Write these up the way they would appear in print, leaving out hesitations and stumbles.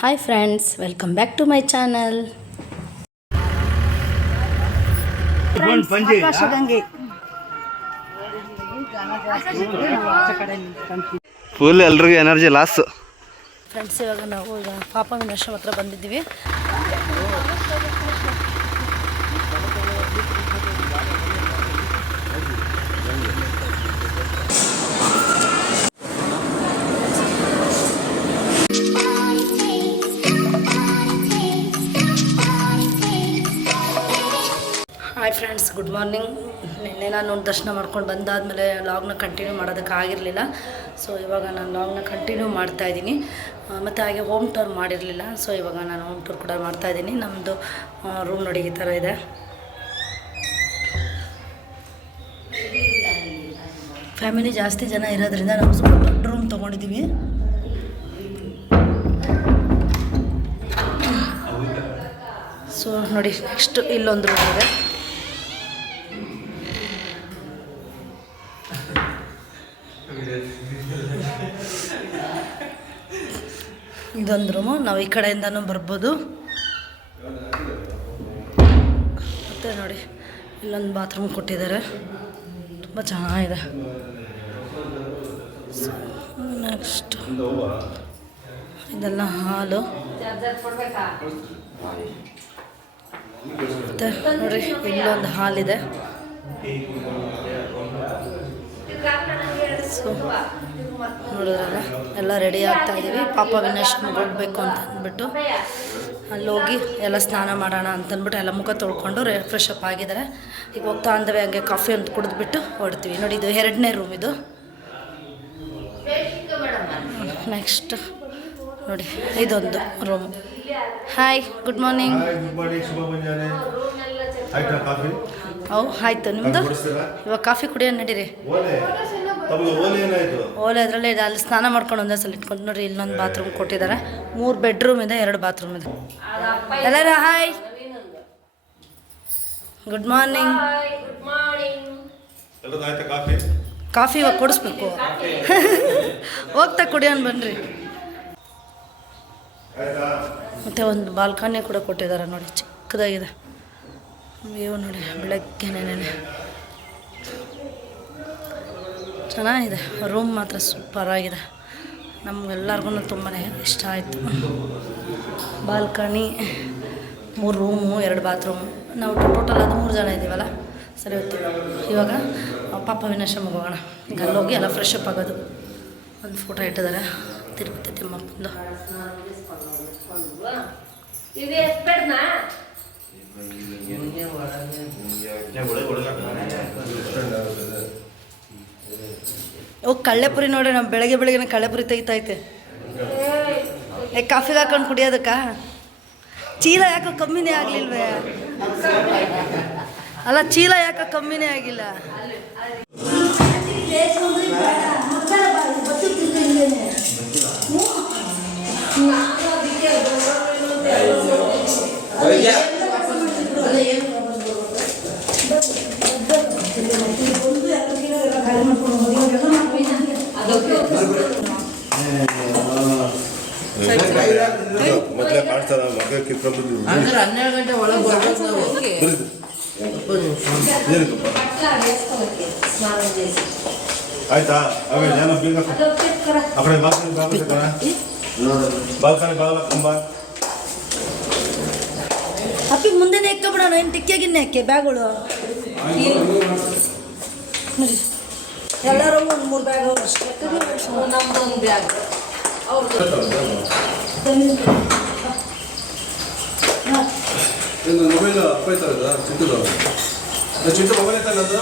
Hi friends, welcome back to my channel. Akashagange full ಎಲ್ರಿಗೂ energy loss. Friends, ಇವಾಗ ನಾವು ಪಾಪ ವಿನಾಶ್ರಮ ಹತ್ರ ಬಂದಿದ್ದೀವಿ. Hi friends, good morning. ನಿನ್ನೆ ನಾನು ದರ್ಶನ ಮಾಡ್ಕೊಂಡು ಬಂದಾದಮೇಲೆ ಲಾಗ್ನ ಕಂಟಿನ್ಯೂ ಮಾಡೋದಕ್ಕಾಗಿರಲಿಲ್ಲ. ಸೊ ಇವಾಗ ನಾನು ಲಾಗ್ನ ಕಂಟಿನ್ಯೂ ಮಾಡ್ತಾಯಿದ್ದೀನಿ. ಮತ್ತು ಹಾಗೆ ಹೋಮ್ ಟೂರ್ ಮಾಡಿರಲಿಲ್ಲ. ಸೊ ಇವಾಗ ನಾನು ಹೋಮ್ ಟೂರ್ ಕೂಡ ಮಾಡ್ತಾಯಿದ್ದೀನಿ. ನಮ್ಮದು ರೂಮ್ ನೋಡಿ ಈ ಥರ ಇದೆ. ಫ್ಯಾಮಿಲಿ ಜಾಸ್ತಿ ಜನ ಇರೋದ್ರಿಂದ ನಾವು ಸ್ವಲ್ಪ ದೊಡ್ಡ ರೂಮ್ ತೊಗೊಂಡಿದ್ದೀವಿ. ಸೊ ನೋಡಿ, ನೆಕ್ಸ್ಟ್ ಇಲ್ಲೊಂದು ರೂಮ್ ಇದೆ. ಇದೊಂದು ರೂಮು. ನಾವು ಈ ಕಡೆಯಿಂದನೂ ಬರ್ಬೋದು. ಮತ್ತು ನೋಡಿ, ಇಲ್ಲೊಂದು ಬಾತ್ರೂಮ್ ಕೊಟ್ಟಿದ್ದಾರೆ, ತುಂಬ ಚೆನ್ನಾಗಿದೆ. ನೆಕ್ಸ್ಟ್ ಇದೆಲ್ಲ ಹಾಲು. ಮತ್ತು ನೋಡಿ, ಇಲ್ಲೊಂದು ಹಾಲಿದೆ. ಸೊ ನೋಡಿದ್ರಲ್ಲ, ಎಲ್ಲ ರೆಡಿ ಆಗ್ತಾ ಇದ್ದೀವಿ. ಪಾಪ ವಿನಾಶ್ರಮಕ್ಕೆ ಹೋಗಬೇಕು ಅಂತ ಅಂದ್ಬಿಟ್ಟು ಅಲ್ಲಿ ಹೋಗಿ ಎಲ್ಲ ಸ್ನಾನ ಮಾಡೋಣ ಅಂತಂದ್ಬಿಟ್ಟು ಎಲ್ಲ ಮುಖ ತೊಳ್ಕೊಂಡು ಫ್ರೆಶ್ ಅಪ್ ಆಗಿದ್ದಾರೆ. ಈಗ ಹೋಗ್ತಾ ಅಂದವೆ ಹಂಗೆ ಕಾಫಿ ಅಂತ ಕುಡಿದ್ಬಿಟ್ಟು ಹೊಡ್ತೀವಿ. ನೋಡಿ, ಇದು 2ನೇ ರೂಮ್ ಇದು. ನೆಕ್ಸ್ಟ್ ನೋಡಿ, ಇದೊಂದು ರೂಮ್. Hi, good morning. ಆಯಿತು, ನಿಮ್ಮದು? ಇವಾಗ ಕಾಫಿ ಕುಡಿಯೋಣ ನಡೀರಿ. ಓಲೆ ಅದರಲ್ಲೇ ಇದೆ. ಅಲ್ಲಿ ಸ್ನಾನ ಮಾಡ್ಕೊಂಡು ಒಂದೇ ಸಲ ಇಟ್ಕೊಂಡು ನೋಡಿರಿ. ಇಲ್ಲೊಂದು ಬಾತ್ರೂಮ್ ಕೊಟ್ಟಿದ್ದಾರೆ. 3 ಬೆಡ್ರೂಮ್ ಇದೆ, 2 ಬಾತ್ರೂಮ್ ಇದೆ. ಎಲ್ಲರ ಹಾಯ್, ಗುಡ್ ಮಾರ್ನಿಂಗ್. ಕಾಫಿ ಇವಾಗ ಕೊಡಿಸ್ಬೇಕು. ಹೋಗ್ತಾ ಕುಡಿಯೋಣ ಬನ್ನಿರಿ. ಮತ್ತು ಒಂದು ಬಾಲ್ಕನಿ ಕೂಡ ಕೊಟ್ಟಿದ್ದಾರೆ ನೋಡಿ, ಚಿಕ್ಕದಾಗಿದೆ. ವ್ಯೂ ನೋಡಿ, ಬೆಳಗ್ಗೆನೇ ಚೆನ್ನಾಗಿದೆ. ರೂಮ್ ಮಾತ್ರ ಸೂಪರಾಗಿದೆ. ನಮಗೆಲ್ಲರಿಗೂ ತುಂಬಾ ಇಷ್ಟ ಆಯಿತು. Balcony, 3 room, 2 bathroom. ನಾವು ಟೋಟಲ್ 13 ಜನ ಇದ್ದೀವಲ್ಲ. ಸರಿ ಹೊತ್ತು ಇವಾಗ ಪಾಪ ವಿನಾಶ್ರಮಕ್ಕೆ ಹೋಗೋಣ. ಈಗ ಅಲ್ಲೋಗಿ ಎಲ್ಲ ಫ್ರೆಶ್ ಅಪ್ ಆಗೋದು. ಒಂದು ಫೋಟೋ ಇಟ್ಟಿದ್ದಾರೆ ತಿರುಪತಿ ತಿಮ್ಮಪ್ಪಂದು. ಕಳ್ಳೆಪುರಿ ನೋಡಿ, ನಾವು ಬೆಳಗ್ಗೆ ಕಳ್ಳೆಪುರಿ ತೆಗಿತೈತೆ. ಕಾಫಿಗೆ ಹಾಕೊಂಡು ಕುಡಿಯೋದಕ್ಕ ಚೀಲ ಯಾಕೋ ಕಮ್ಮಿನೇ ಆಗಲಿಲ್ವೇ? ಅಲ್ಲ, ಚೀಲ ಯಾಕೋ ಕಮ್ಮಿನೇ ಆಗಿಲ್ಲ. ಮೊದಲೇ ಕಾಣಿಸ್ತದ ಮಗಕ್ಕೆ 12 ಗಂಟೆ ಒಳಗೆ ಆಯ್ತಾ? ಅವೇ ಜನ ಬೀಗ ಆ ಕಡೆ ಬಾಲ್ಕನಿ ಬಾಗಲ ತುಂಬ ಅಪ್ಪಿಗೆ ಮುಂದೆನೇ ಎಕ್ಕೊಬಿಡೋಣ. ಏನು ಟಿಕ್ಕಿಯಾಗಿನ್ನೇ ಯಾಕೆ ಬ್ಯಾಗ್ಗಳು ನೋಡಿ. ಎಲ್ಲರೂ 1-3 ಬ್ಯಾಗ್ ಅಷ್ಟೇ. ನಮ್ಮದು ಒಂದು ಬ್ಯಾಗ್ ಮೊಬೈಲ್ ಅಪ್ಪಾಯ್ತಾರದ ಚಿಕ್ಕದು ಚಿಕ್ಕ ಮೊಬೈಲ್ ಐತಲ್ಲ ಅದು.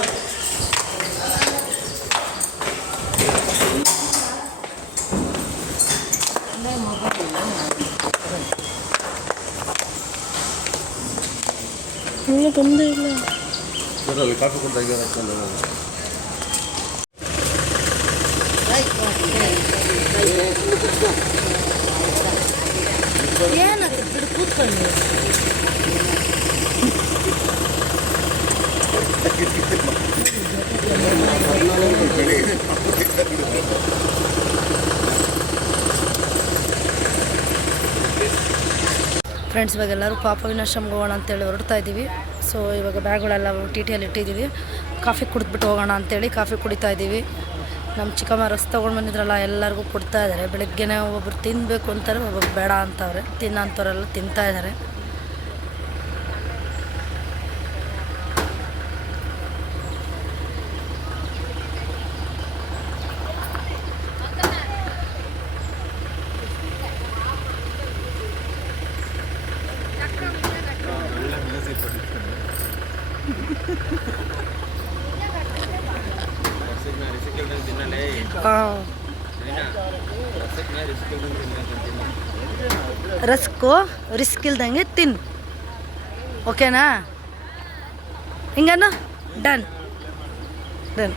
ತೊಂದರೆ ಇಲ್ಲ. ಕಾಫಿ ಕೊಡ್ತಾ ಏನಾಗುತ್ತೆ ಬಿಡು, ಕೂತ್ಕೊಳ್ಳಿ. ಫ್ರೆಂಡ್ಸ್ ಇವಾಗ ಎಲ್ಲರೂ ಪಾಪ ವಿನಾಶ್ರಮ್ಗೆ ಹೋಗೋಣ ಅಂತೇಳಿ ಹೊರಡ್ತಾ ಇದ್ದೀವಿ. ಸೊ ಇವಾಗ ಬ್ಯಾಗ್ಗಳೆಲ್ಲ ಟಿಟಿಯಲ್ಲಿ ಇಟ್ಟಿದ್ದೀವಿ. ಕಾಫಿ ಕುಡಿದ್ಬಿಟ್ಟು ಹೋಗೋಣ ಅಂತೇಳಿ ಕಾಫಿ ಕುಡಿತಾ ಇದ್ದೀವಿ. ನಮ್ಮ ಚಿಕ್ಕಮ್ಮ ರಸ್ ತೊಗೊಂಡು ಬಂದಿದ್ರಲ್ಲ ಎಲ್ಲರಿಗೂ ಕೊಡ್ತಾ ಇದ್ದಾರೆ. ಬೆಳಗ್ಗೆನೇ ಒಬ್ಬೊಬ್ರು ತಿನ್ನಬೇಕು ಅಂತಾರೆ, ಒಬ್ಬೊಬ್ರು ಬೇಡ ಅಂತವ್ರೆ. ತಿನ್ನೋಂಥವ್ರೆಲ್ಲ ತಿಂತಾ ಇದ್ದಾರೆ. ರಸ್ಕು ರಿಸ್ಕ್ ಇಲ್ದಂಗೆ ತಿನ್ನು, ಓಕೆನಾ? ಹಿಂಗನು ಡನ್ ಡನ್.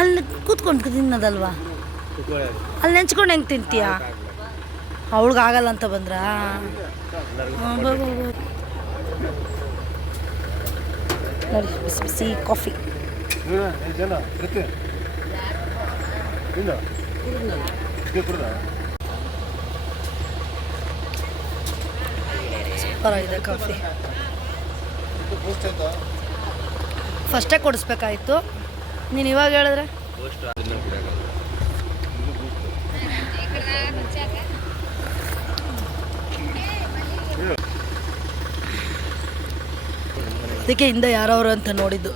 ಅಲ್ಲಿ ಕೂತ್ಕೊಂಡು ತಿನ್ನೋದಲ್ವಾ, ಅಲ್ಲಿ ನೆಂಚ್ಕೊಂಡು ಹೆಂಗೆ ತಿಂತೀಯ? ಅವಳಿಗಾಗಲ್ಲ ಅಂತ ಬಂದ್ರಾ? ನೋಡಿ ಬಿಸಿ ಬಿಸಿ ಕಾಫಿ. ಸೂಪರಾಗಿದೆ ಕಾಫಿ. ಫಸ್ಟೇ ಕೊಡಿಸ್ಬೇಕಾಯ್ತು, ನೀನು ಇವಾಗ ಹೇಳಿದ್ರೆ. ಅದಕ್ಕೆ ಹಿಂದೆ ಯಾರವರು ಅಂತ ನೋಡಿದ್ದು.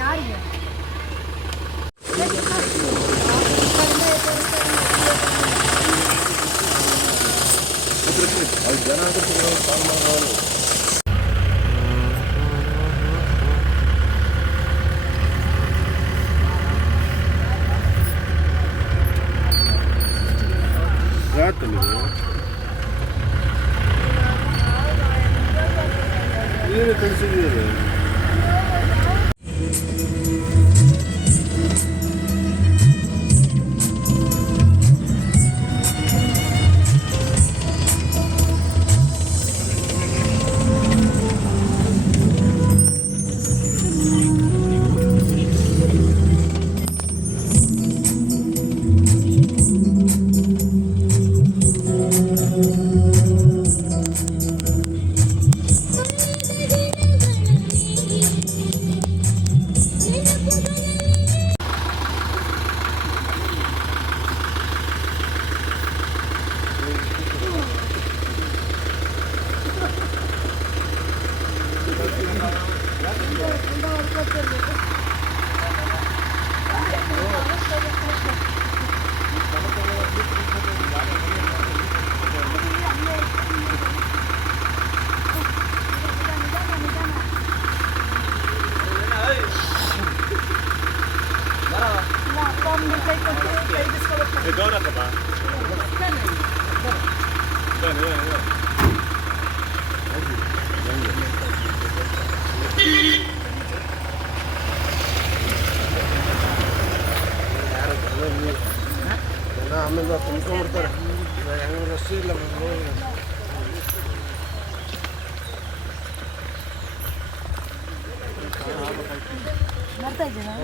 ಯಾರಿಗೆ ನೀರು ಕಳಿಸಿದ್ದೀರಿ. ಆಮೇಲೆ ತುಂಬ್ಕೊಂಡ್ಬಿಡ್ತಾರೆ. ಹೆಂಗೆ ಅಷ್ಟು ಇಲ್ಲ ಮಾಡ್ತಾ ಇದ್ದೀರಾ?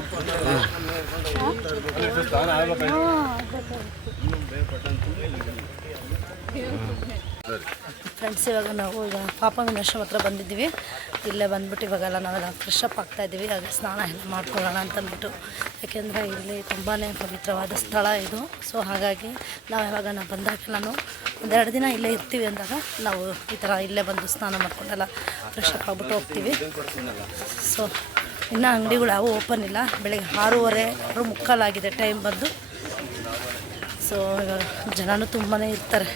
ಫ್ರೆಂಡ್ಸ್ ಇವಾಗ ನಾವು ಈಗ ಪಾಪ ವಿನಾಶ್ರಮ ಹತ್ರ ಬಂದಿದ್ದೀವಿ. ಇಲ್ಲೇ ಬಂದ್ಬಿಟ್ಟು ಇವಾಗೆಲ್ಲ ನಾವೆಲ್ಲ ಫ್ರೆಶ್ ಅಪ್ ಆಗ್ತಾಯಿದ್ದೀವಿ. ಹಾಗೆ ಸ್ನಾನ ಎಲ್ಲ ಮಾಡ್ಕೊಳ್ಳೋಣ ಅಂತಂದ್ಬಿಟ್ಟು, ಯಾಕೆಂದರೆ ಇಲ್ಲಿ ತುಂಬಾ ಪವಿತ್ರವಾದ ಸ್ಥಳ ಇದು. ಸೊ ಹಾಗಾಗಿ ನಾವು ಇವಾಗ ಬಂದಾಗೆಲ್ಲನೂ ಒಂದೆರಡು ದಿನ ಇಲ್ಲೇ ಇರ್ತೀವಿ ಅಂದಾಗ ನಾವು ಈ ಥರ ಇಲ್ಲೇ ಬಂದು ಸ್ನಾನ ಮಾಡ್ಕೊಂಡೆಲ್ಲ ಫ್ರೆಶ್ ಅಪ್ ಆಗ್ಬಿಟ್ಟು ಹೋಗ್ತೀವಿ. ಸೊ ಇನ್ನೂ ಅಂಗಡಿಗಳು ಯಾವೂ ಓಪನ್ ಇಲ್ಲ. ಬೆಳಗ್ಗೆ 6:30 ಆಗಿದೆ ಟೈಮ್ ಬಂದು. ಸೊ ಇವಾಗ ಜನನೂ ತುಂಬಾ ಇರ್ತಾರೆ.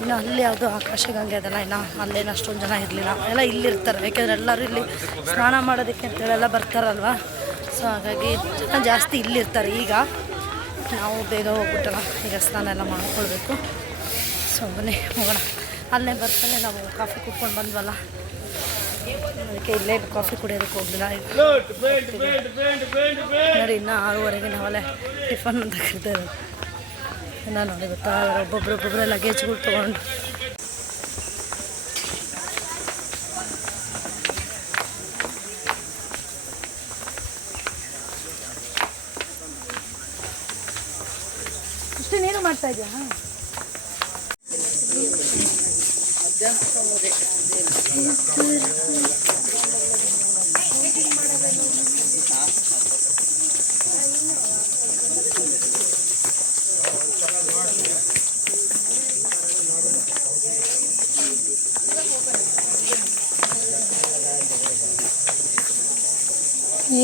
ಇನ್ನು ಅಲ್ಲಿ ಯಾವುದೋ ಆಕಾಶಗಂಗೆ ಅದೆಲ್ಲ ಇನ್ನು ಅಲ್ಲೇನು ಅಷ್ಟೊಂದು ಜನ ಇರಲಿಲ್ಲ. ಎಲ್ಲ ಇಲ್ಲಿರ್ತಾರೆ, ಯಾಕೆಂದರೆ ಎಲ್ಲರೂ ಇಲ್ಲಿ ಸ್ನಾನ ಮಾಡೋದಕ್ಕೆ ಅಂತೇಳೆಲ್ಲ ಬರ್ತಾರಲ್ವ. ಸೊ ಹಾಗಾಗಿ ಜನ ಜಾಸ್ತಿ ಇಲ್ಲಿರ್ತಾರೆ. ಈಗ ನಾವು ಬೇಗ ಹೋಗ್ಬಿಟ್ಟಲ್ಲ, ಈಗ ಸ್ನಾನ ಎಲ್ಲ ಮಾಡ್ಕೊಳ್ಬೇಕು. ಸೊ ಬನ್ನಿ ಹೋಗೋಣ. ಅಲ್ಲೇ ಬರ್ತಾನೆ ನಾವು ಕಾಫಿ ಕುಟ್ಕೊಂಡು ಬಂದ್ವಲ್ಲ, ಅದಕ್ಕೆ ಇಲ್ಲೇ ಕಾಫಿ ಕುಡಿಯೋದಕ್ಕೆ ಹೋಗಲಿಲ್ಲ. ನೋಡಿ ಇನ್ನೂ 6:30 ನಾವಲ್ಲೇ ಟಿಫನ್ ಅಂತ ಕರಿತೇವೆ. ಇನ್ನು ನೋಡಿ ಗೊತ್ತಾ, ಒಬ್ಬೊಬ್ಬರೇ ಲಗೇಜ್ಗಳು ತೊಗೊಂಡು ಇಷ್ಟು ನೀರು ಮಾಡ್ತಾ ಇದೆಯಾ?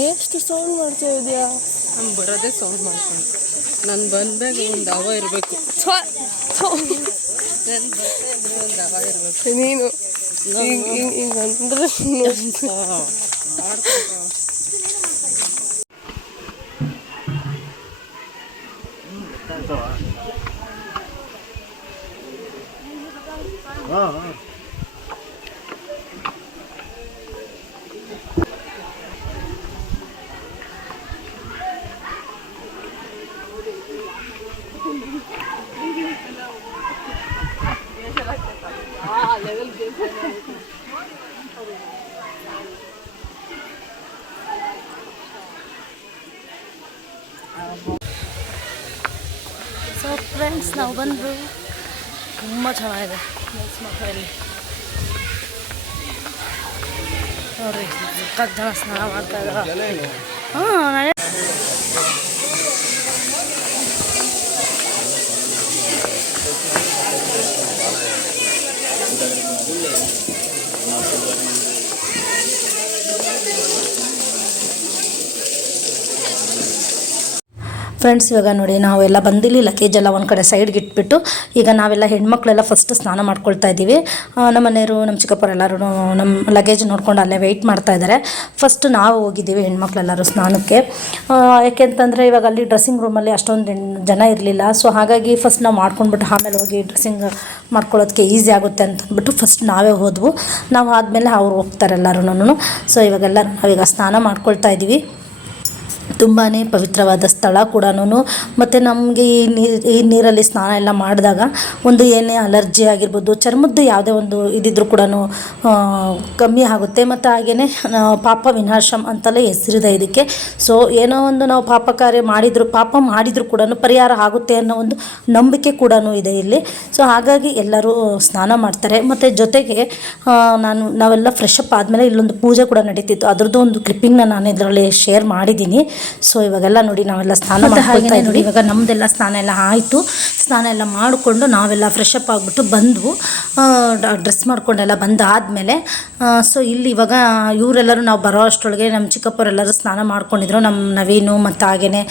ಎಷ್ಟು ಸೌಂಡ್ ಮಾಡ್ತಾ ಇದೆಯಾ? ನಾನು ಬರೋದೇ ಸೌಂಡ್ ಮಾಡ್ಕೊಂಡು. ನಾನು ಬಂದಾಗ ಒಂದು ಹವ ಇರಬೇಕು. ನಾನು ಬರ್ತಾ ಒಂದು ಹವ ಇರಬೇಕು. ನೀನು ಹಿಂಗಂದ್ರೆ ಸೊ ಫ್ರೆಂಡ್ಸ್, ನಾವು ಬಂದರು. ತುಂಬ ಚೆನ್ನಾಗಿದೆ ನೈಸ್ ಮಕ್ಕಳಲ್ಲಿ ನೋಡ್ರಿ. ಸಖತ್ ಜನ ಸ್ನಾನ ಮಾಡ್ತಾ ಇದ್ದಾರೆ. ನಾನೇ ಫ್ರೆಂಡ್ಸ್, ಇವಾಗ ನೋಡಿ ನಾವೆಲ್ಲ ಬಂದಿಲ್ಲಿ ಲಗೇಜ್ ಎಲ್ಲ ಒಂದು ಕಡೆ ಸೈಡ್ಗೆ ಇಟ್ಬಿಟ್ಟು ಈಗ ನಾವೆಲ್ಲ ಹೆಣ್ಮಕ್ಳೆಲ್ಲ ಫಸ್ಟ್ ಸ್ನಾನ ಮಾಡ್ಕೊಳ್ತಾ ಇದ್ದೀವಿ. ನಮ್ಮ ಮನೆಯವರು, ನಮ್ಮ ಚಿಕ್ಕಪ್ಪರೆಲ್ಲರೂ ನಮ್ಮ ಲಗೇಜ್ ನೋಡ್ಕೊಂಡು ಅಲ್ಲೇ ವೆಯ್ಟ್ ಮಾಡ್ತಾ ಇದ್ದಾರೆ. ಫಸ್ಟ್ ನಾವು ಹೋಗಿದ್ದೀವಿ ಹೆಣ್ಮಕ್ಳೆಲ್ಲರೂ ಸ್ನಾನಕ್ಕೆ. ಯಾಕೆಂತಂದರೆ ಇವಾಗ ಅಲ್ಲಿ ಡ್ರೆಸ್ಸಿಂಗ್ ರೂಮಲ್ಲಿ ಅಷ್ಟೊಂದು ಜನ ಇರಲಿಲ್ಲ. ಸೊ ಹಾಗಾಗಿ ಫಸ್ಟ್ ನಾವು ಮಾಡ್ಕೊಂಡ್ಬಿಟ್ಟು ಆಮೇಲೆ ಹೋಗಿ ಡ್ರೆಸ್ಸಿಂಗ್ ಮಾಡ್ಕೊಳ್ಳೋದಕ್ಕೆ ಈಸಿ ಆಗುತ್ತೆ ಅಂತಂದ್ಬಿಟ್ಟು ಫಸ್ಟ್ ನಾವೇ ಹೋದ್ವು. ನಾವು ಆದಮೇಲೆ ಅವ್ರು ಹೋಗ್ತಾರೆ ಎಲ್ಲರೂ. ಸೊ ಇವಾಗೆಲ್ಲ ನಾವೀಗ ಸ್ನಾನ ಮಾಡ್ಕೊಳ್ತಾ ಇದ್ದೀವಿ. ತುಂಬಾ ಪವಿತ್ರವಾದ ಸ್ಥಳ ಕೂಡ. ಮತ್ತು ನಮಗೆ ಈ ನೀರಲ್ಲಿ ಸ್ನಾನ ಎಲ್ಲ ಮಾಡಿದಾಗ ಒಂದು ಏನೇ ಅಲರ್ಜಿ ಆಗಿರ್ಬೋದು, ಚರ್ಮದ್ದು ಯಾವುದೇ ಒಂದು ಇದಿದ್ರೂ ಕೂಡ ಕಮ್ಮಿ ಆಗುತ್ತೆ. ಮತ್ತು ಹಾಗೆಯೇ ಪಾಪ ವಿನಾಶಂ ಅಂತಲೇ ಹೆಸರಿದೆ ಇದಕ್ಕೆ. ಸೊ ಏನೋ ಒಂದು ನಾವು ಪಾಪ ಮಾಡಿದರೂ ಕೂಡ ಪರಿಹಾರ ಆಗುತ್ತೆ ಅನ್ನೋ ಒಂದು ನಂಬಿಕೆ ಕೂಡ ಇದೆ ಇಲ್ಲಿ. ಸೊ ಹಾಗಾಗಿ ಎಲ್ಲರೂ ಸ್ನಾನ ಮಾಡ್ತಾರೆ. ಮತ್ತು ಜೊತೆಗೆ ನಾವೆಲ್ಲ ಫ್ರೆಶ್ ಅಪ್ ಆದಮೇಲೆ ಇಲ್ಲೊಂದು ಪೂಜೆ ಕೂಡ ನಡೀತಿತ್ತು. ಅದರದ್ದು ಒಂದು ಕ್ಲಿಪ್ಪಿಂಗ್ನ ನಾನು ಇದರಲ್ಲಿ ಶೇರ್ ಮಾಡಿದ್ದೀನಿ. ಸೊ ಇವಾಗೆಲ್ಲ ನೋಡಿ ನಾವೆಲ್ಲ ಸ್ನಾನ ಮಾಡ್ಕೊಳ್ತಾ ನೋಡಿ. ಇವಾಗ ನಮ್ಮದೆಲ್ಲ ಸ್ನಾನ ಎಲ್ಲ ಆಯಿತು. ಸ್ನಾನ ಎಲ್ಲ ಮಾಡಿಕೊಂಡು ನಾವೆಲ್ಲ ಫ್ರೆಶ್ ಅಪ್ ಆಗಿಬಿಟ್ಟು ಬಂದವು. ಡ್ರೆಸ್ ಮಾಡ್ಕೊಂಡೆಲ್ಲ ಬಂದಾದಮೇಲೆ ಸೊ ಇಲ್ಲಿ ಇವಾಗ ಇವರೆಲ್ಲರೂ ನಾವು ಬರೋ ಅಷ್ಟರೊಳಗೆ ನಮ್ಮ ಚಿಕ್ಕಪ್ಪರೆಲ್ಲರೂ ಸ್ನಾನ ಮಾಡ್ಕೊಂಡಿದ್ರು. ನಮ್ಮ ನವೀನು ಮತ್ತು ಹಾಗೆಯೇ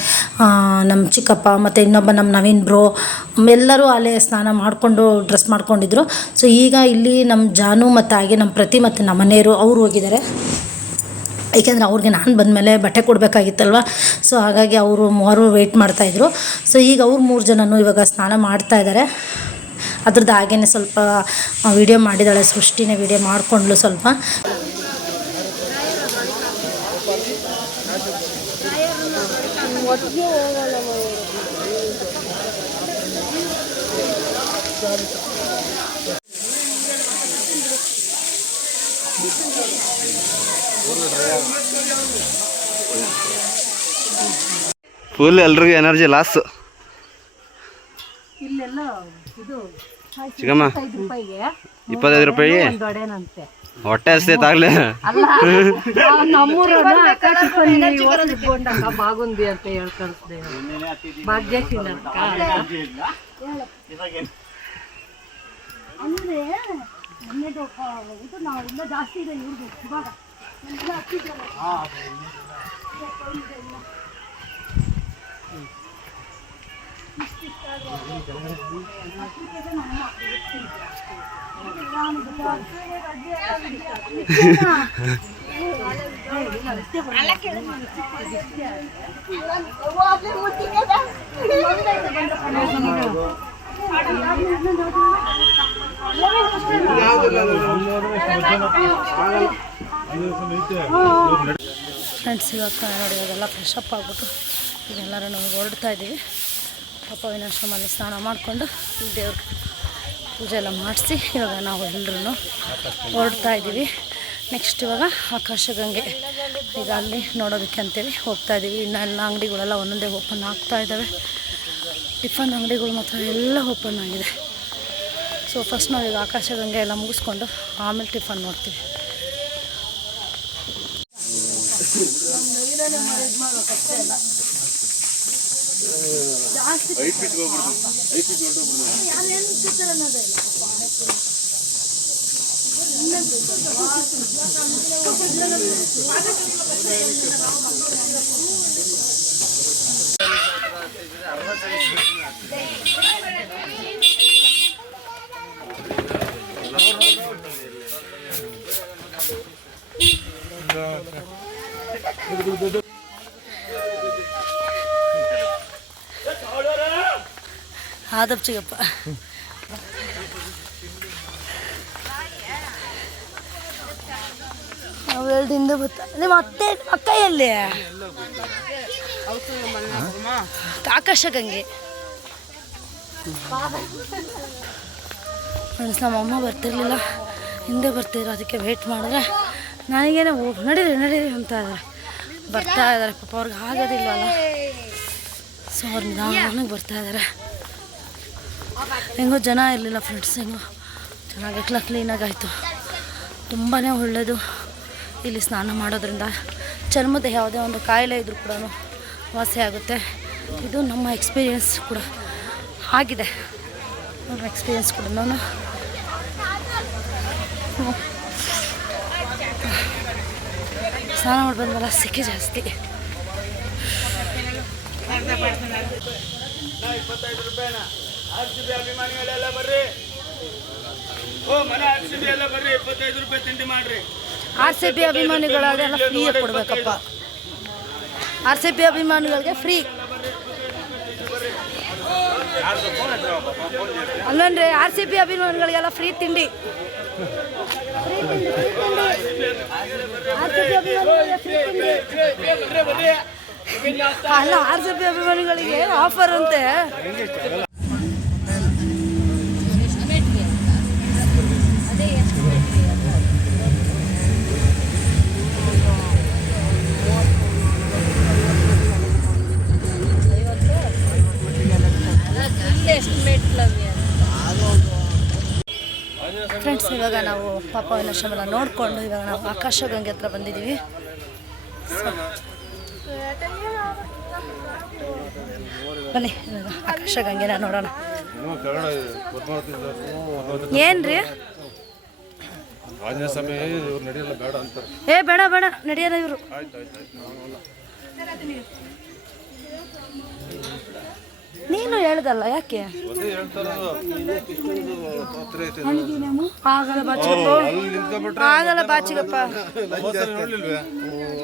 ನಮ್ಮ ಚಿಕ್ಕಪ್ಪ ಮತ್ತು ಇನ್ನೊಬ್ಬ ನಮ್ಮ ನವೀನ್ ಬ್ರೋ ಎಲ್ಲರೂ ಅಲ್ಲೇ ಸ್ನಾನ ಮಾಡಿಕೊಂಡು ಡ್ರೆಸ್ ಮಾಡ್ಕೊಂಡಿದ್ರು. ಸೊ ಈಗ ಇಲ್ಲಿ ನಮ್ಮ ಜಾನು ಮತ್ತು ಹಾಗೆ ನಮ್ಮ ಪ್ರತಿ ಮತ್ತು ನಮ್ಮ ಮನೆಯವರು ಅವರು ಹೋಗಿದ್ದಾರೆ. ಏಕೆಂದರೆ ಅವ್ರಿಗೆ ನಾನು ಬಂದಮೇಲೆ ಬಟ್ಟೆ ಕೊಡಬೇಕಾಗಿತ್ತಲ್ವ. ಸೊ ಹಾಗಾಗಿ ಅವರು ಮೂವರು ವೆಯ್ಟ್ ಮಾಡ್ತಾಯಿದ್ರು. ಸೊ ಈಗ ಅವ್ರು 3 ಜನನೂ ಇವಾಗ ಸ್ನಾನ ಮಾಡ್ತಾಯಿದ್ದಾರೆ. ಅದ್ರದ್ದು ಹಾಗೇ ಸ್ವಲ್ಪ ವಿಡಿಯೋ ಮಾಡಿದ್ದಾಳೆ ಸೃಷ್ಟಿನೇ, ವಿಡಿಯೋ ಮಾಡಿಕೊಂಡ್ಲು ಸ್ವಲ್ಪ. ಫುಲ್ ಎಲ್ರಿಗೂ ಎನರ್ಜಿ ಲಾಸ್. ಇಲ್ಲೆಲ್ಲ ಇದು ಚಿಕ್ಕಮ್ಮ 25 ರೂಪಾಯಿ ಹೊಟ್ಟೆ ಹಸ್ತೈತಾಗ್ಲೇ. ಬಾಗುಂದಿ ಅಂತ ಹೇಳ್ಕೊಳ್ತೇವೆ. ಭಾಗ್ಯಶೀಲ ಅಂದರೆ ಮೊನ್ನೆದು ಇದು ನಾವು ಇನ್ನೂ ಜಾಸ್ತಿ ಇದೆ ಇವ್ರಿಗೆ ಇವಾಗ ನಮ್ಗೆಲ್ಲ ಹತ್ತಿದ್ದಲ್ಲ. ಫ್ರೆಂಡ್ಸ್ ಇವಾಗ ನೋಡಿ ಇವಾಗೆಲ್ಲ ಫ್ರೆಶ್ ಅಪ್ ಆಗಿಬಿಟ್ಟು ಈಗೆಲ್ಲರೂ ನಾವು ಹೊರಡ್ತಾ ಇದ್ದೀವಿ. ಪಾಪ ವಿನಾಶ್ರಮಲ್ಲಿ ಸ್ನಾನ ಮಾಡಿಕೊಂಡು ದೇವ್ರ ಪೂಜೆ ಎಲ್ಲ ಮಾಡಿಸಿ ಇವಾಗ ನಾವು ಎಲ್ಲರೂ ಹೊರಡ್ತಾ ಇದ್ದೀವಿ. ನೆಕ್ಸ್ಟ್ ಇವಾಗ ಆಕಾಶಗಂಗೆ ಈಗ ಅಲ್ಲಿ ನೋಡೋದಕ್ಕೆ ಅಂತೇಳಿ ಹೋಗ್ತಾ ಇದ್ದೀವಿ. ಇನ್ನೆಲ್ಲ ಅಂಗಡಿಗಳೆಲ್ಲ ಒಂದೊಂದೇ ಓಪನ್ ಆಗ್ತಾ ಇದ್ದಾವೆ. ಟಿಫನ್ ಅಂಗಡಿಗಳು ಮಾತ್ರ ಎಲ್ಲ ಓಪನ್ ಆಗಿದೆ. ಸೊ ಫಸ್ಟ್ ನಾವೀಗ ಆಕಾಶಗಂಗೆ ಎಲ್ಲ ಮುಗಿಸ್ಕೊಂಡು ಆಮೇಲೆ ಟಿಫನ್ ನೋಡ್ತೀವಿ. ಆದಪ್ ಚಿಗಪ್ಪ ಅವೆರಡಿಂದ ಬತ್ತ ನಿಮ್ಮ ಅಕ್ಕ ಎಲ್ಲಿ ಆಕಾಶಗಂಗೆ ಫ್ರೆಂಡ್ಸ್ ನಮ್ಮಮ್ಮ ಬರ್ತಿರ್ಲಿಲ್ಲ, ಹಿಂದೆ ಬರ್ತಿದ್ರು. ಅದಕ್ಕೆ ವೆಯ್ಟ್ ಮಾಡಿದ್ರೆ ನನಗೇನೆ ನಡೀರಿ ಅಂತ ಬರ್ತಾ ಇದ್ದಾರೆ. ಪಾಪ ಅವ್ರಿಗೆ ಆಗೋದಿಲ್ಲವಲ್ಲ, ಸೊ ಅವ್ರು ನಿಧಾನಕ್ಕೆ ಬರ್ತಾ ಇದ್ದಾರೆ. ಹೆಂಗೋ ಜನ ಇರಲಿಲ್ಲ ಫ್ರೆಂಡ್ಸ್, ಹೆಂಗೋ ಚೆನ್ನಾಗಿ ಕ್ಲೀನಾಗಾಯಿತು. ತುಂಬಾ ಒಳ್ಳೆಯದು ಇಲ್ಲಿ ಸ್ನಾನ ಮಾಡೋದ್ರಿಂದ. ಚರ್ಮದ ಯಾವುದೇ ಒಂದು ಕಾಯಿಲೆ ಇದ್ದರೂ ಕೂಡ ವಾಸಿ ಆಗುತ್ತೆ. ಇದು ನಮ್ಮ ಎಕ್ಸ್ಪೀರಿಯೆನ್ಸ್ ಕೂಡ ಆಗಿದೆ. ನಮ್ಮ ಎಕ್ಸ್ಪೀರಿಯೆನ್ಸ್ ಕೂಡ ನಾನು ಸ್ನಾನ ಮಾಡಿ ಬಂದವಲ್ಲ, ಸಿಕ್ಕಿ ಜಾಸ್ತಿ. RCB ಅಭಿಮಾನಿಗಳಾಗೆಲ್ಲ ಫ್ರೀ ಕೊಡ್ಬೇಕಪ್ಪ. RCB ಅಭಿಮಾನಿಗಳಿಗೆ ಫ್ರೀ ಅಲ್ಲಂದ್ರೆ RCB ಅಭಿಮಾನಿಗಳಿಗೆಲ್ಲ ಫ್ರೀ ತಿಂಡಿ. ಅಲ್ಲ, RCB ಅಭಿಮಾನಿಗಳಿಗೆ ಆಫರ್ ಅಂತೆ. ಫ್ರೆಂಡ್ಸ್ ಇವಾಗ ನಾವು ಪಾಪ ವಿನಾಶ್ರಮ ನೋಡಿಕೊಂಡು ಇವಾಗ ನಾವು ಆಕಾಶಗಂಗೆ ಹತ್ರ ಬಂದಿದ್ದೀವಿ. ಬನ್ನಿ ಇವಾಗ ಆಕಾಶಗಂಗೆನ ನೋಡೋಣ. ಏನ್ರಿ ಬೇಡ ನಡೆಯಲ್ಲ ಇವರು. ನೀನು ಹೇಳ್ದಲ್ಲ, ಯಾಕೆ ಆಗಲ್ಲ ಬಾಚಿಗಪ್ಪ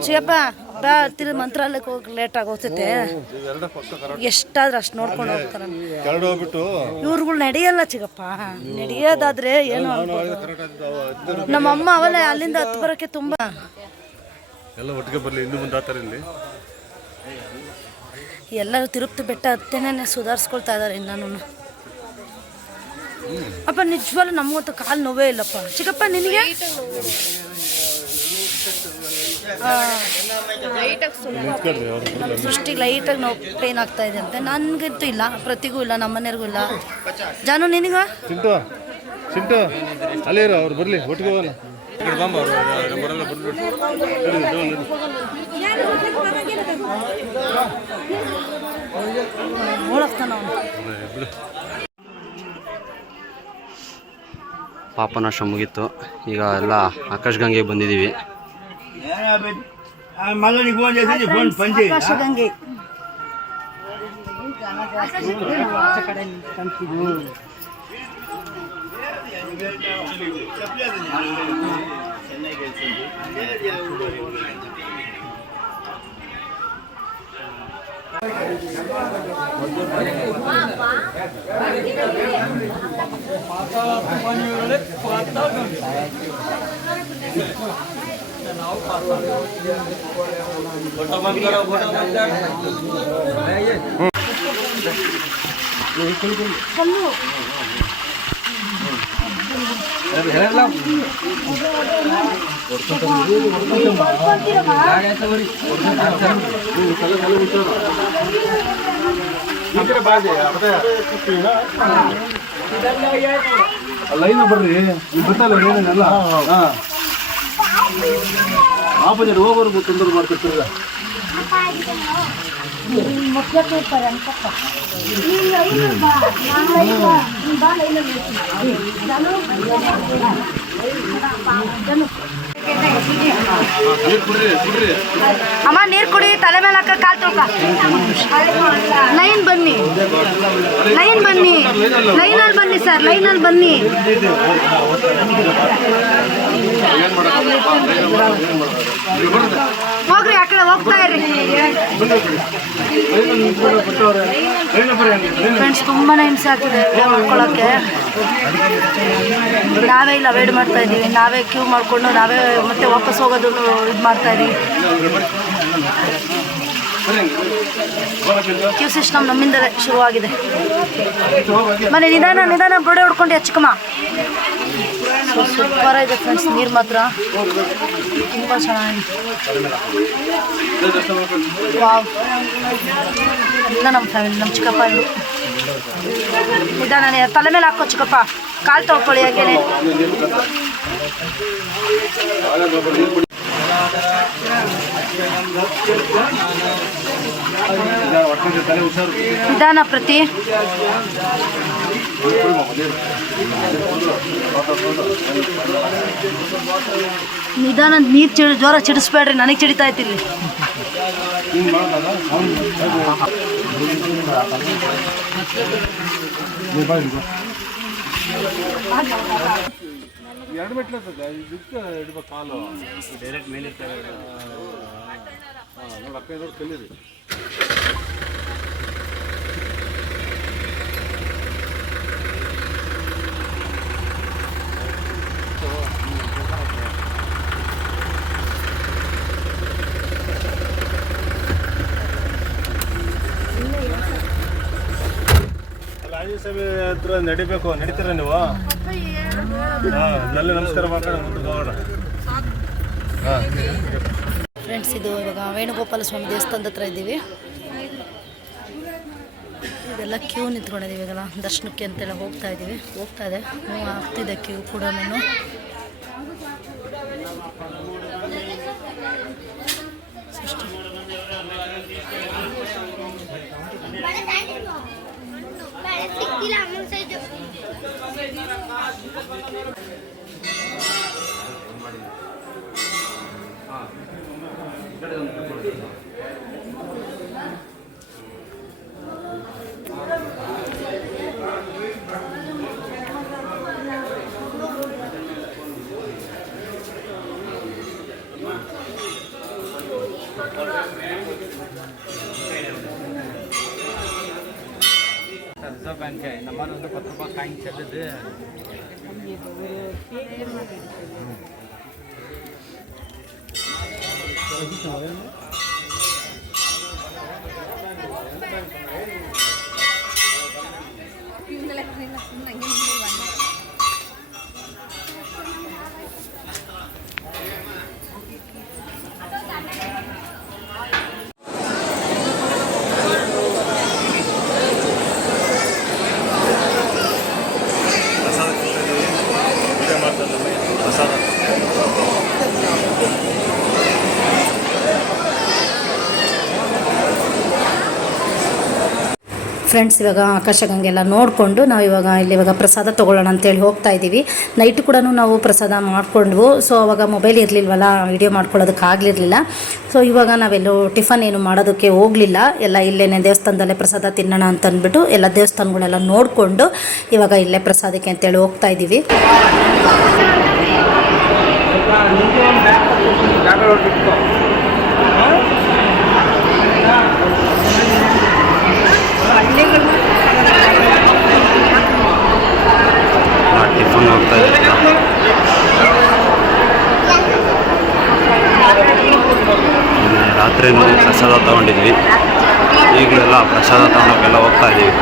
ಚಿಗಪ್ಪ ಬಾ. ಮಂತ್ರಾಲಯಕ್ಕೆ ಹೋಗಿ ಲೇಟ್ ಆಗೋಗ್ತೈತೆ. ಎಷ್ಟಾದ್ರೂ ಅಷ್ಟು ನೋಡ್ಕೊಂಡು ಹೋಗ್ತಾರ. ಇವ್ರುಗಳು ನಡೆಯಲ್ಲ ಚಿಗಪ್ಪ. ನಡೆಯೋದಾದ್ರೆ ಏನು ನಮ್ಮಮ್ಮ ಅವಲೇ ಅಲ್ಲಿಂದ ಹತ್ತು ಬರೋಕ್ಕೆ ತುಂಬಾ ಎಲ್ಲ ಒಟ್ಟಿಗೆ ಬರಲಿ. ಇನ್ನು ಮುಂದೆ ಆತಾರೆ ಇಲ್ಲಿ ಎಲ್ಲರೂ ತಿರುಪ್ತಿ ಬೆಟ್ಟ ಹತ್ತೇನೆ ಸುಧಾರಿಸ್ಕೊಳ್ತಾ ಇದ್ದಾರೆ. ಇನ್ನೂ ಅಪ್ಪ ನಿಜವಾಗ್ಲೂ ನಮಗಂತೂ ಕಾಲು ನೋವೇ ಇಲ್ಲಪ್ಪ. ಚಿಕ್ಕಪ್ಪ ನಿನಗೆ ಸೃಷ್ಟಿಗೆ ಲೈಟಾಗಿ ನೋವು ಪೇನ್ ಆಗ್ತಾ ಇದೆ ಅಂತೆ. ನನಗಂತೂ ಇಲ್ಲ, ಪ್ರತಿಗೂ ಇಲ್ಲ, ನಮ್ಮ ಮನೆಯವ್ರಿಗೂ ಇಲ್ಲ. ಜಾನು ನಿನಗ ಚಿಂಟು ಅಲ್ಲೇ ಇರೋ ಅವ್ರು ಬರಲಿ ಒಟ್ಟಿಗೆ ಹೋಗೋಣ. ನೋಡಕ್ತಾನ ಪಾಪನಾಶ ಮುಗೀತು. ಈಗ ಎಲ್ಲ ಆಕಾಶಗಂಗೆಗೆ ಬಂದಿದ್ದೀವಿ. ಆಕಾಶಗಂಗೆ ಲೈನ್ ಬರ್ರಿ ಗೊತ್ತಲ್ಲ ಏನೇನಲ್ಲ ಆಪೋಸಿಟ್ ಹೋಗೋರ್ಗು ತೊಂದರೆ ಮಾಡ್ತಿರ್ತೀರ. ಅಮ್ಮ ನೀರು ಕುಡಿ, ತಲೆ ಮೇಲೆ ಹಾಕ, ಕಾಲು ತೊಳ್ಕ. ಲೈನ್ ಬನ್ನಿ, ಲೈನ್ ಬನ್ನಿ, ಲೈನಲ್ಲಿ ಬನ್ನಿ ಸರ್, ಲೈನಲ್ಲಿ ಬನ್ನಿ. ಹೋಗ್ರಿ ಆ ಕಡೆ ಹೋಗ್ತಾ ಇರ್ರಿ ಫ್ರೆಂಡ್ಸ್. ತುಂಬಾ ಹಿಂಸೆ ಆಗ್ತಿದೆ ಮಾಡ್ಕೊಳ್ಳೋಕ್ಕೆ. ನಾವೇ ಇಲ್ಲ ವೇಟ್ ಮಾಡ್ತಾ ಇದ್ದೀವಿ, ನಾವೇ ಕ್ಯೂ ಮಾಡಿಕೊಂಡು ನಾವೇ ಮತ್ತೆ ವಾಪಸ್ ಹೋಗೋದನ್ನು ಇದು ಮಾಡ್ತಾ ಇದ್ದೀವಿ. ಕ್ಯೂ ಸಿಸ್ಟಮ್ ನಮ್ಮಿಂದಲೇ ಶುರುವಾಗಿದೆ. ಮನೆ ನಿಧಾನ ನಿಧಾನ ಬುಡೆ ಹೊಡ್ಕೊಂಡು ಚಿಕ್ಕಮ್ಮ. ಸೂಪರ್ ಇದೆ ಫ್ರೆಂಡ್ಸ್, ನೀರು ಮಾತ್ರ ತುಂಬ ಚೆನ್ನಾಗಿದೆ. ವಾವ್, ಎಲ್ಲ ನಮ್ಮ ಫ್ಯಾಮಿಲಿ, ನಮ್ಮ ಚಿಕ್ಕಪ್ಪ ಇದು. ನಿಧಾನ ತಲೆ ಮೇಲೆ ಹಾಕೋ ಚಿಕ್ಕಪ್ಪ, ಕಾಲು ತೊಳ್ಕೊಳ್ಳಿ ಹಾಗೇನೆ. ನಿಧಾನ ಪ್ರತಿ. ನಿಧಾನ, ನೀರು ಜೋರ ಚಿಡಿಸ್ಬೇಡ್ರಿ, ನನಗೆ ಚಿಡಿತಾ ಐತಿ ಇಲ್ಲಿ. ಎರಡು ಮೆಟ್ಲು ಇದಕ್ಕೆ ಇಡ್ಬೇಕು ಕಾಲು ಡೈರೆಕ್ಟ್ ಮೇಲೆ ನೋಡಿ ಅಕ್ಕ ನೋಡಿ ಕಲೀರಿ. ರಾಜ್ಯಸಭೆ ಹತ್ರ ನಡಿಬೇಕು, ನಡೀತೀರ ನೀವು? ನಲ್ಲಿ ನಮಸ್ಕಾರ ಮಾಡ್ಕೊಂಡು ಮುಂದಕ್ಕೆ ಹೋಗೋಣ. ಫ್ರೆಂಡ್ಸ್, ಇದು ಇವಾಗ ವೇಣುಗೋಪಾಲ ಸ್ವಾಮಿ ದೇವಸ್ಥಾನದ ಹತ್ರ ಇದ್ದೀವಿ. ಇದೆಲ್ಲ ಕ್ಯೂ ನಿಂತ್ಕೊಂಡಿದ್ದೀವಿ ಈಗೆಲ್ಲ ದರ್ಶನಕ್ಕೆ ಅಂತೆಲ್ಲ ಹೋಗ್ತಾ ಇದೆ, ಆಗ್ತಿದೆ ಕ್ಯೂ ಕೂಡ. ரிசர்வ் பேங்க்கு இந்த மாதிரி வந்து 10 ரூபாய் காயின் செல்லுது. ಫ್ರೆಂಡ್ಸ್ ಇವಾಗ ಆಕಾಶಗಂಗೆ ಎಲ್ಲ ನೋಡಿಕೊಂಡು ನಾವು ಇವಾಗ ಪ್ರಸಾದ ತೊಗೊಳ್ಳೋಣ ಅಂತೇಳಿ ಹೋಗ್ತಾ ಇದ್ದೀವಿ. ನೈಟು ಕೂಡ ನಾವು ಪ್ರಸಾದ ಮಾಡಿಕೊಂಡ್ವು. ಸೊ ಅವಾಗ ಮೊಬೈಲ್ ಇರಲಿಲ್ವಲ್ಲ, ವೀಡಿಯೋ ಮಾಡ್ಕೊಳ್ಳೋದಕ್ಕಾಗಲಿರಲಿಲ್ಲ. ಸೊ ಇವಾಗ ನಾವೆಲ್ಲೋ ಟಿಫನ್ ಏನು ಮಾಡೋದಕ್ಕೆ ಹೋಗಲಿಲ್ಲ, ಎಲ್ಲ ಇಲ್ಲೇ ದೇವಸ್ಥಾನದಲ್ಲೇ ಪ್ರಸಾದ ತಿನ್ನೋಣ ಅಂತ ಅಂದ್ಬಿಟ್ಟು ಎಲ್ಲ ದೇವಸ್ಥಾನಗಳೆಲ್ಲ ನೋಡಿಕೊಂಡು ಇವಾಗ ಇಲ್ಲೇ ಪ್ರಸಾದಕ್ಕೆ ಅಂತೇಳಿ ಹೋಗ್ತಾ ಇದ್ದೀವಿ. ಟಿಫನ್ ಹೋಗ್ತಾ ಇದ್ದೀವಿ. ರಾತ್ರಿನೂ ಪ್ರಸಾದ ತೊಗೊಂಡಿದ್ವಿ, ಈಗಲೆಲ್ಲ ಪ್ರಸಾದ ತೊಗೊಳಕ್ಕೆಲ್ಲ ಹೋಗ್ತಾ ಇದ್ದೀವಿ.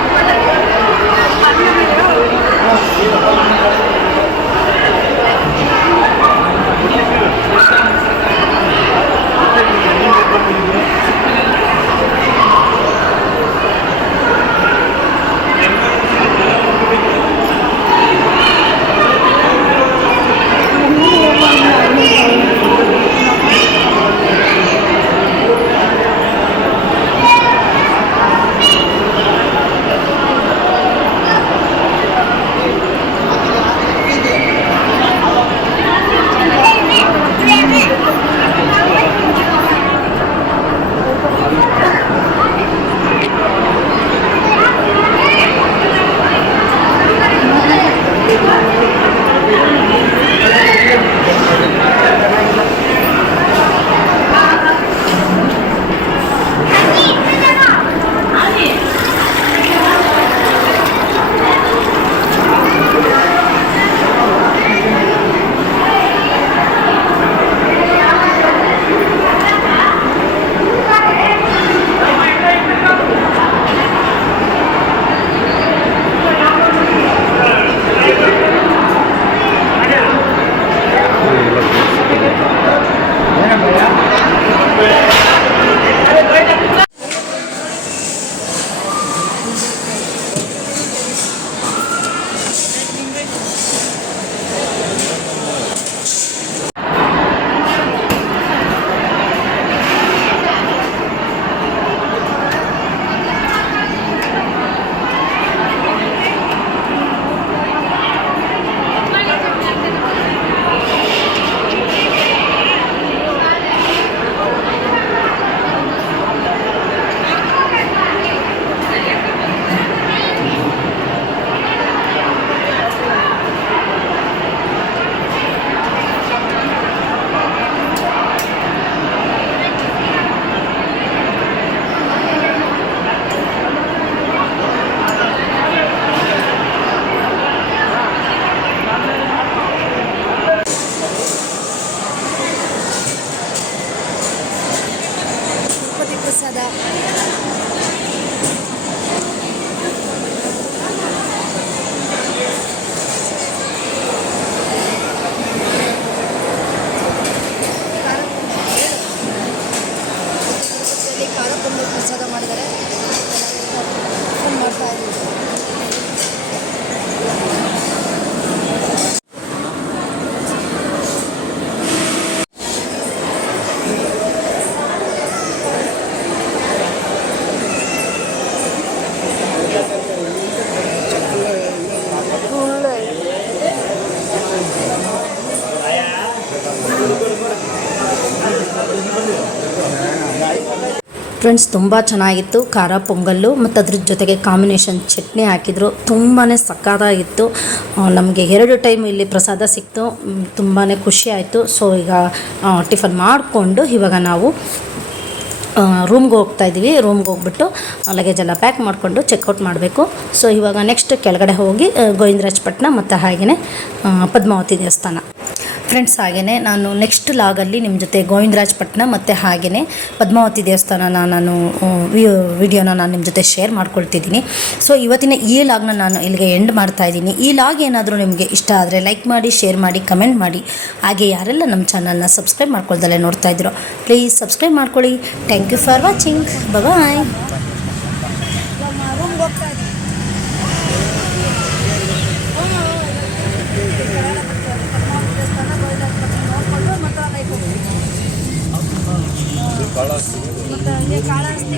ಫ್ರೆಂಡ್ಸ್ ತುಂಬ ಚೆನ್ನಾಗಿತ್ತು ಖಾರ ಪೊಂಗಲ್ಲು, ಮತ್ತು ಅದ್ರ ಜೊತೆಗೆ ಕಾಂಬಿನೇಷನ್ ಚಟ್ನಿ ಹಾಕಿದ್ರು, ತುಂಬಾ ಸಕ್ಕತ್ತಾಗಿತ್ತು. ನಮಗೆ 2 ಟೈಮ್ ಇಲ್ಲಿ ಪ್ರಸಾದ ಸಿಕ್ತು, ತುಂಬಾ ಖುಷಿ ಆಯಿತು. ಸೊ ಈಗ ಟಿಫನ್ ಮಾಡಿಕೊಂಡು ಇವಾಗ ನಾವು ರೂಮ್ಗೆ ಹೋಗ್ತಾ ಇದ್ದೀವಿ. ರೂಮ್ಗೆ ಹೋಗ್ಬಿಟ್ಟು ಲಗೇಜ್ ಎಲ್ಲ ಪ್ಯಾಕ್ ಮಾಡಿಕೊಂಡು ಚೆಕ್ಔಟ್ ಮಾಡಬೇಕು. ಸೊ ಇವಾಗ ನೆಕ್ಸ್ಟ್ ಕೆಳಗಡೆ ಹೋಗಿ ಗೋವಿಂದರಾಜಪಟ್ಟಣ ಮತ್ತು ಹಾಗೆಯೇ ಪದ್ಮಾವತಿ ದೇವಸ್ಥಾನ. ಫ್ರೆಂಡ್ಸ್ ಹಾಗೆಯೇ ನಾನು ನೆಕ್ಸ್ಟ್ ಲಾಗಲ್ಲಿ ನಿಮ್ಮ ಜೊತೆ ಗೋವಿಂದರಾಜಪಟ್ಟಣ ಮತ್ತು ಹಾಗೆಯೇ ಪದ್ಮಾವತಿ ದೇವಸ್ಥಾನನ ನಾನು ವಿಡಿಯೋನ ನಾನು ನಿಮ್ಮ ಜೊತೆ ಶೇರ್ ಮಾಡ್ಕೊಳ್ತಿದ್ದೀನಿ. ಸೊ ಇವತ್ತಿನ ಈ ಲಾಗ್ನ ನಾನು ಇಲ್ಲಿಗೆ ಎಂಡ್ ಮಾಡ್ತಾಯಿದ್ದೀನಿ. ಈ ಲಾಗ್ ಏನಾದರೂ ನಿಮಗೆ ಇಷ್ಟ ಆದರೆ ಲೈಕ್ ಮಾಡಿ, ಶೇರ್ ಮಾಡಿ, ಕಮೆಂಟ್ ಮಾಡಿ. ಹಾಗೆ ಯಾರೆಲ್ಲ ನಮ್ಮ ಚಾನಲ್ನ ಸಬ್ಸ್ಕ್ರೈಬ್ ಮಾಡ್ಕೊಳ್ದಲ್ಲೇ ನೋಡ್ತಾ ಇದ್ರು, ಪ್ಲೀಸ್ ಸಬ್ಸ್ಕ್ರೈಬ್ ಮಾಡ್ಕೊಳ್ಳಿ. Thank you for watching. Bye. Kalahasti